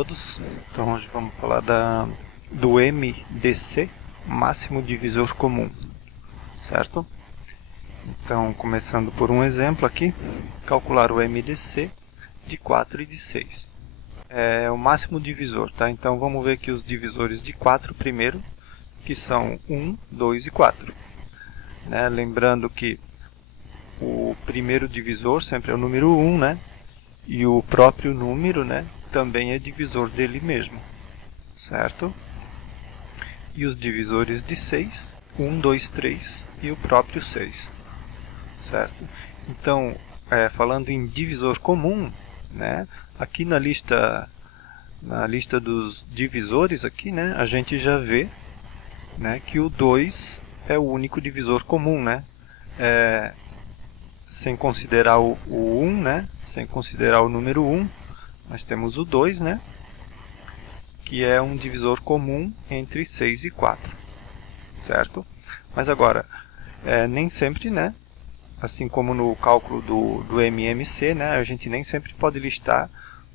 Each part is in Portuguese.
todos. Então hoje vamos falar do MDC, máximo divisor comum, certo? Então, começando por um exemplo aqui, calcular o MDC de 4 e de 6. É o máximo divisor, tá? Então vamos ver aqui os divisores de 4 primeiro, que são 1, 2 e 4. Né? Lembrando que o primeiro divisor sempre é o número 1, né? E o próprio número, né, também é divisor dele mesmo, certo? E os divisores de 6, 1, 2, 3 e o próprio 6, certo? Então, falando em divisor comum, né, aqui na lista dos divisores, aqui, né, a gente já vê, né, que o 2 é o único divisor comum, né? Sem considerar o 1, né? Sem considerar o número 1, nós temos o 2, né? Que é um divisor comum entre 6 e 4, certo? Mas agora, nem sempre, né? Assim como no cálculo do MMC, né? A gente nem sempre pode listar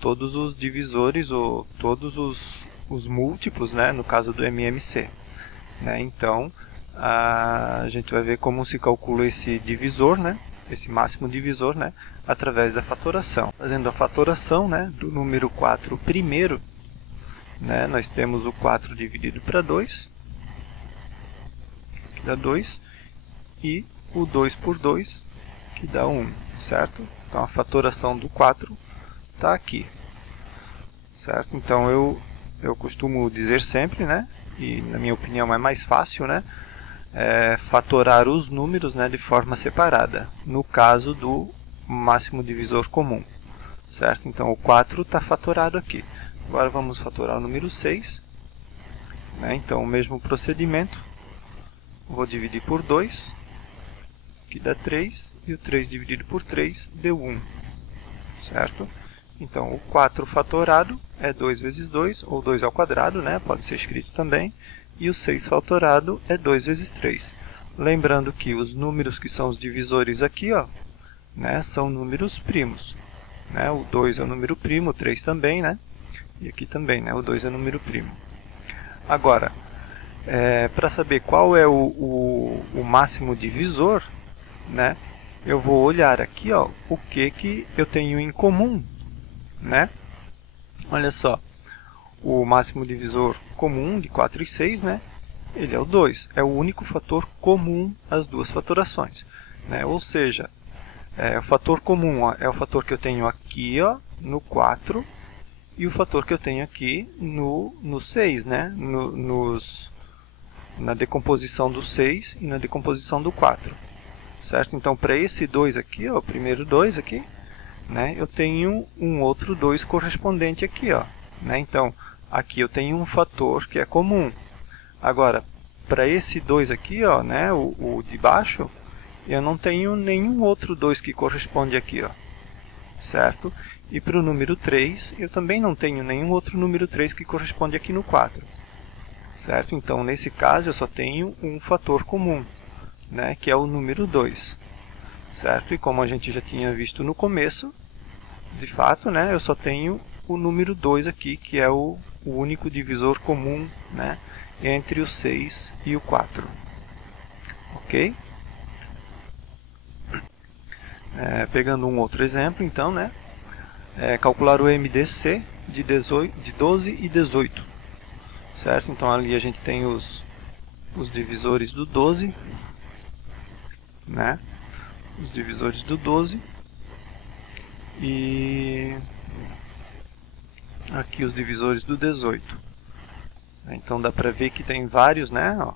todos os divisores ou todos os múltiplos, né? No caso do MMC, né? Então, a gente vai ver como se calcula esse divisor, né? Esse máximo divisor, né, através da fatoração. Fazendo a fatoração, né, do número 4 primeiro, né, nós temos o 4 dividido para 2, que dá 2, e o 2 por 2, que dá 1, certo? Então, a fatoração do 4 está aqui, certo? Então, eu costumo dizer sempre, né, e na minha opinião é mais fácil, né, fatorar os números, né, de forma separada, no caso do máximo divisor comum, certo? Então, o 4 está fatorado aqui. Agora vamos fatorar o número 6, né? Então, o mesmo procedimento, vou dividir por 2, que dá 3, e o 3 dividido por 3 deu 1, certo? Então, o 4 fatorado é 2 vezes 2, ou 2 ao quadrado, né? Pode ser escrito também. E o 6 fatorado é 2 vezes 3. Lembrando que os números que são os divisores aqui, ó, né, são números primos. Né? O 2 é o número primo, o 3 também, né? E aqui também, né? O 2 é o número primo. Agora, para saber qual é o máximo divisor, né, eu vou olhar aqui, ó, o que eu tenho em comum, né? Olha só. O máximo divisor comum de 4 e 6, né? Ele é o 2. É o único fator comum às duas fatorações, né? Ou seja, o fator comum, ó, é o fator que eu tenho aqui, ó, no 4 e o fator que eu tenho aqui no 6, né? Na decomposição do 6 e na decomposição do 4. Certo? Então, para esse 2 aqui, ó, o primeiro 2 aqui, né? Eu tenho um outro 2 correspondente aqui, ó, né? Então, aqui eu tenho um fator que é comum. Agora, para esse 2 aqui, ó, né, o de baixo, eu não tenho nenhum outro 2 que corresponde aqui, ó, certo? E para o número 3, eu também não tenho nenhum outro número 3 que corresponde aqui no 4. Certo? Então, nesse caso, eu só tenho um fator comum, né, que é o número 2. Certo? E como a gente já tinha visto no começo, de fato, né, eu só tenho o número 2 aqui, que é o único divisor comum, né, entre o 6 e o 4. Ok? Pegando um outro exemplo, então, né, calcular o MDC de 12 e 18. Certo? Então, ali a gente tem os divisores do 12, né, os divisores do 12, e aqui os divisores do 18. Então dá para ver que tem vários, né? Ó,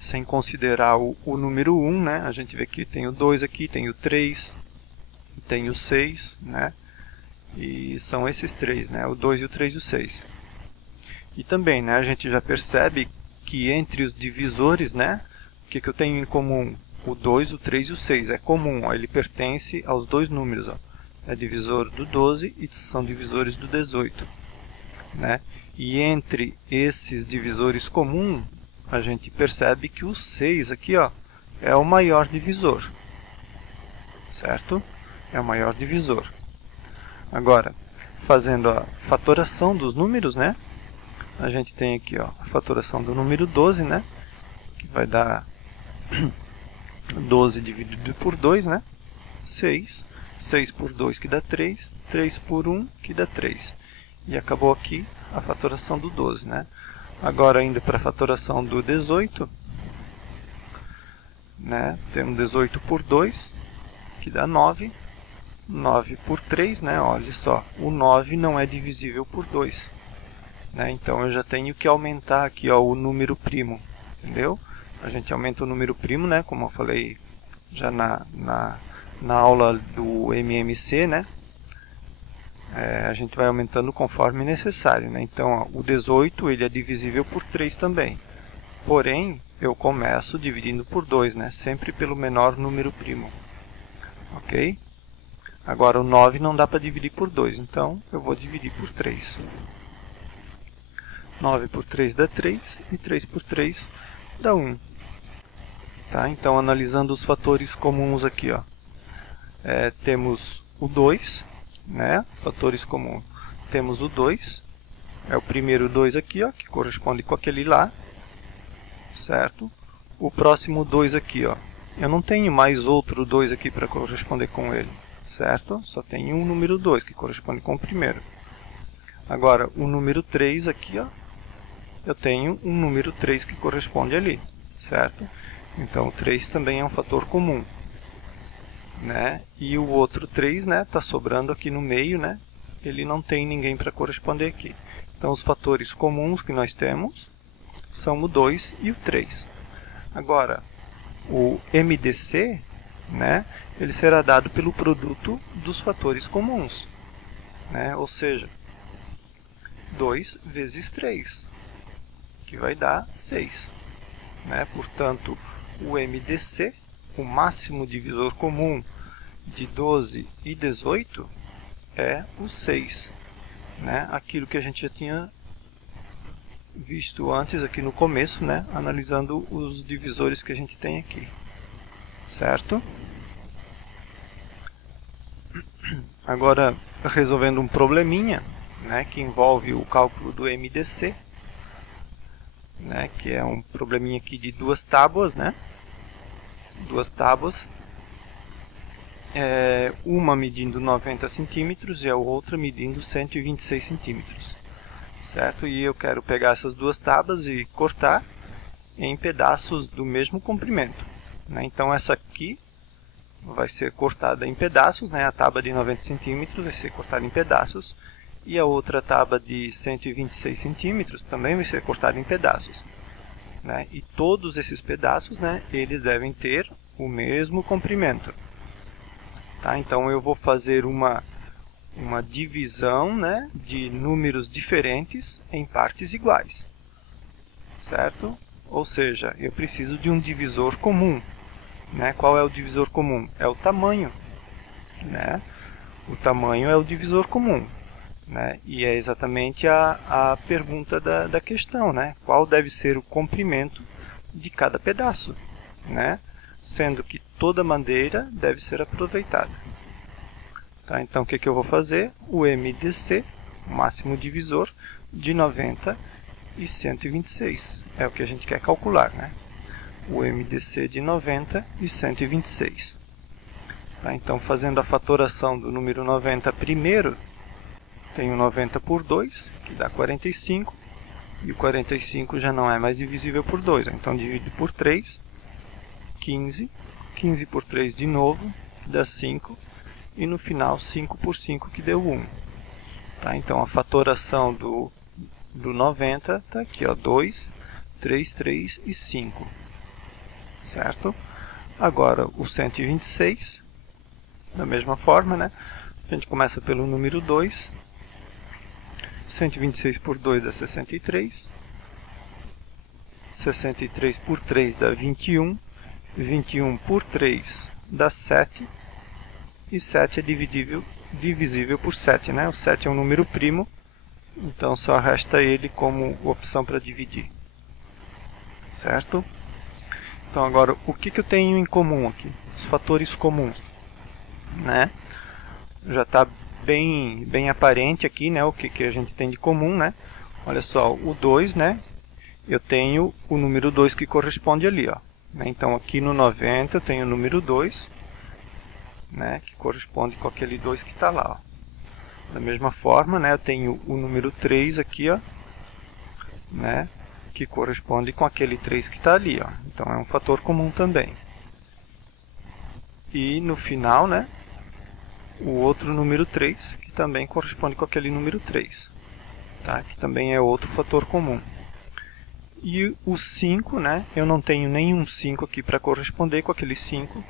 sem considerar o número 1, né? A gente vê que tem o 2 aqui, tem o 3, tem o 6, né? E são esses três, né? O 2, o 3 e o 6. E também, né, a gente já percebe que entre os divisores, né? O que eu tenho em comum? O 2, o 3 e o 6. É comum, ó, ele pertence aos dois números, ó. É divisor do 12 e são divisores do 18, né? E entre esses divisores comuns, a gente percebe que o 6 aqui, ó, é o maior divisor, certo? É o maior divisor. Agora, fazendo a fatoração dos números, né? A gente tem aqui, ó, a fatoração do número 12, né? Que vai dar 12 dividido por 2, né? 6. 6 por 2 que dá 3. 3 por 1 que dá 3. E acabou aqui a fatoração do 12, né? Agora, indo para a fatoração do 18, né? Temos 18 por 2, que dá 9. 9 por 3, né? Olha só, o 9 não é divisível por 2. Né? Então, eu já tenho que aumentar aqui, ó, o número primo, entendeu? A gente aumenta o número primo, né? Como eu falei já na aula do MMC, né? A gente vai aumentando conforme necessário, né? Então, ó, o 18 ele é divisível por 3 também. Porém, eu começo dividindo por 2, né? Sempre pelo menor número primo. Ok? Agora, o 9 não dá para dividir por 2, então eu vou dividir por 3. 9 por 3 dá 3 e 3 por 3 dá 1. Tá? Então, analisando os fatores comuns aqui, ó, temos o 2, né? Fatores comuns. Temos o 2, é o primeiro 2 aqui, ó, que corresponde com aquele lá, certo? O próximo 2 aqui, ó, eu não tenho mais outro 2 aqui para corresponder com ele, certo? Só tenho um número 2 que corresponde com o primeiro. Agora, o número 3 aqui, ó, eu tenho um número 3 que corresponde ali, certo? Então, o 3 também é um fator comum, né? E o outro 3, né, está sobrando aqui no meio, né? Ele não tem ninguém para corresponder aqui. Então, os fatores comuns que nós temos são o 2 e o 3. Agora, o MDC, né, ele será dado pelo produto dos fatores comuns, né? Ou seja, 2 vezes 3, que vai dar 6. Né? Portanto, o MDC, o máximo divisor comum de 12 e 18, é o 6. Né? Aquilo que a gente já tinha visto antes aqui no começo, né? Analisando os divisores que a gente tem aqui. Certo? Agora, resolvendo um probleminha, né, que envolve o cálculo do MDC, né, que é um probleminha aqui de duas tábuas, né? Duas tábuas, uma medindo 90 centímetros e a outra medindo 126 centímetros, certo? E eu quero pegar essas duas tábuas e cortar em pedaços do mesmo comprimento, né? Então, essa aqui vai ser cortada em pedaços, né? A tábua de 90 centímetros vai ser cortada em pedaços. E a outra tábua de 126 centímetros também vai ser cortada em pedaços. Né? E todos esses pedaços, né, eles devem ter o mesmo comprimento. Tá? Então, eu vou fazer uma divisão, né, de números diferentes em partes iguais. Certo? Ou seja, eu preciso de um divisor comum. Né? Qual é o divisor comum? É o tamanho. Né? O tamanho é o divisor comum. Né? E é exatamente a pergunta da questão, né? Qual deve ser o comprimento de cada pedaço, né? Sendo que toda madeira deve ser aproveitada. Tá? Então, o que eu vou fazer? O MDC, o máximo divisor, de 90 e 126. É o que a gente quer calcular, né? O MDC de 90 e 126. Tá? Então, fazendo a fatoração do número 90 primeiro, tenho 90 por 2, que dá 45, e o 45 já não é mais divisível por 2, então divido por 3, 15, 15 por 3 de novo, que dá 5, e no final 5 por 5, que deu 1. Tá? Então, a fatoração do 90 está aqui, ó, 2, 3, 3 e 5. Certo? Agora, o 126, da mesma forma, né? A gente começa pelo número 2, 126 por 2 dá 63, 63 por 3 dá 21, 21 por 3 dá 7, e 7 é divisível por 7, né? O 7 é um número primo, então só resta ele como opção para dividir. Certo? Então, agora, o que eu tenho em comum aqui? Os fatores comuns. Né? Já está bem aparente aqui, né, o que a gente tem de comum, né? Olha só, o 2, né? Eu tenho o número 2 que corresponde ali, ó. Então, aqui no 90 eu tenho o número 2, né, que corresponde com aquele 2 que está lá, ó. Da mesma forma, né, eu tenho o número 3 aqui, ó, né, que corresponde com aquele 3 que está ali, ó. Então, é um fator comum também. E no final, né, o outro número 3, que também corresponde com aquele número 3, tá? Que também é outro fator comum. E o 5, né, eu não tenho nenhum 5 aqui para corresponder com aquele 5.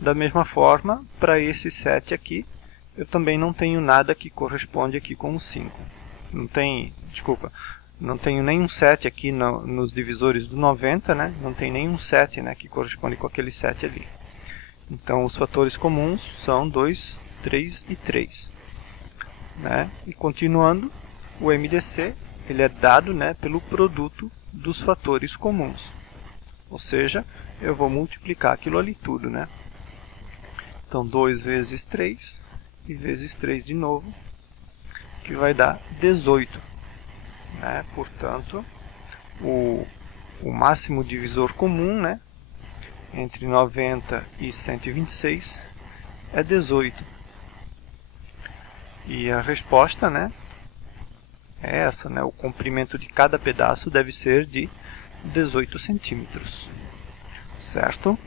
Da mesma forma, para esse 7 aqui, eu também não tenho nada que corresponde aqui com o 5. Não tenho nenhum 7 aqui nos divisores do 90, né? Não tem nenhum 7, né, que corresponde com aquele 7 ali. Então, os fatores comuns são 2, 3 e 3. Né? E continuando, o MDC ele é dado, né, pelo produto dos fatores comuns. Ou seja, eu vou multiplicar aquilo ali tudo, né? Então, 2 vezes 3 e vezes 3 de novo, que vai dar 18. Né? Portanto, o máximo divisor comum, né, entre 90 e 126 é 18. E a resposta, né, é essa, né? O comprimento de cada pedaço deve ser de 18 centímetros. Certo?